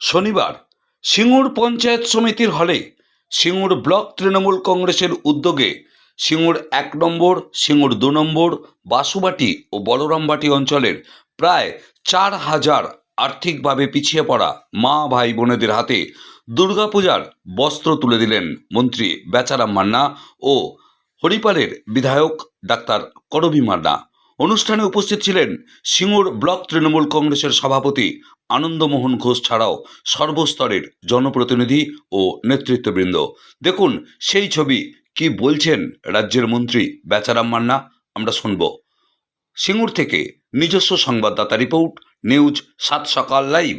শনিবার সিঙ্গুর পঞ্চায়েত সমিতির হলে সিঙ্গুর ব্লক তৃণমূল কংগ্রেসের উদ্যোগে সিঙ্গুর এক নম্বর, সিঙ্গুর দু নম্বর বাসুবাটি ও বলরামবাটি অঞ্চলের প্রায় চার হাজার আর্থিকভাবে পিছিয়ে পড়া মা ভাই বোনেদের হাতে দুর্গাপূজার বস্ত্র তুলে দিলেন মন্ত্রী বেচারাম মান্না ও হরিপালের বিধায়ক ডাক্তার করবী মান্না। অনুষ্ঠানে উপস্থিত ছিলেন সিঙ্গুর ব্লক তৃণমূল কংগ্রেসের সভাপতি আনন্দমোহন ঘোষ ছাড়াও সর্বস্তরের জনপ্রতিনিধি ও নেতৃত্ববৃন্দ। দেখুন সেই ছবি, কি বলছেন রাজ্যের মন্ত্রী বেচারাম মান্না, আমরা শুনব। সিঙ্গুর থেকে নিজস্ব সংবাদদাতা রিপোর্ট, নিউজ সাত সকাল লাইভ।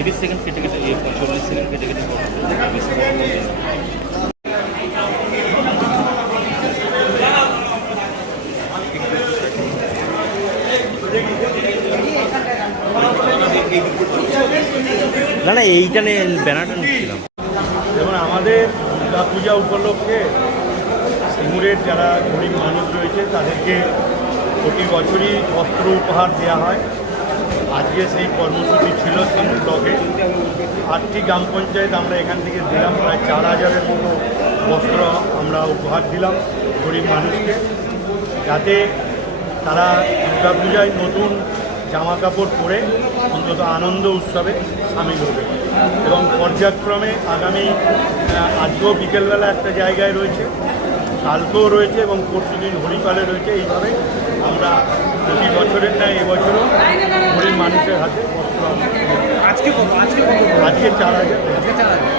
তিরিশ সেকেন্ড কেটে কেটে চল্লিশ সেকেন্ড কেটে কেটে। না না এইটা নিয়ে ব্যানারটা নিচ্ছিলাম যেমন আমাদের দুর্গা পূজা উপলক্ষে সিঙ্গুরের যারা গরিব মানুষ রয়েছে তাদেরকে প্রতি বছরই বস্ত্র উপহার দেওয়া হয় আজকে সেই কর্মসূচি ছিল সিঙ্গুর ব্লকে। আটটি গ্রাম পঞ্চায়েত আমরা এখান থেকে দিলাম, প্রায় চার হাজারের মতো বস্ত্র আমরা উপহার দিলাম গরিব মানুষকে। যাতে তারা দুর্গা পূজায় নতুন জামা কাপড় পরে অন্তত আনন্দ উৎসবে সামিল হবে। এবং পর্যায়ক্রমে আগামী আজকেও বিকেলবেলা একটা জায়গায় রয়েছে কালকেও রয়েছে এবং পরশু দিন হরিকালে রয়েছে এইভাবে আমরা প্রতি বছরের ন্যায় এবছরও গরিব মানুষের হাতে আজকে চার হাজার। আজকে চার হাজার।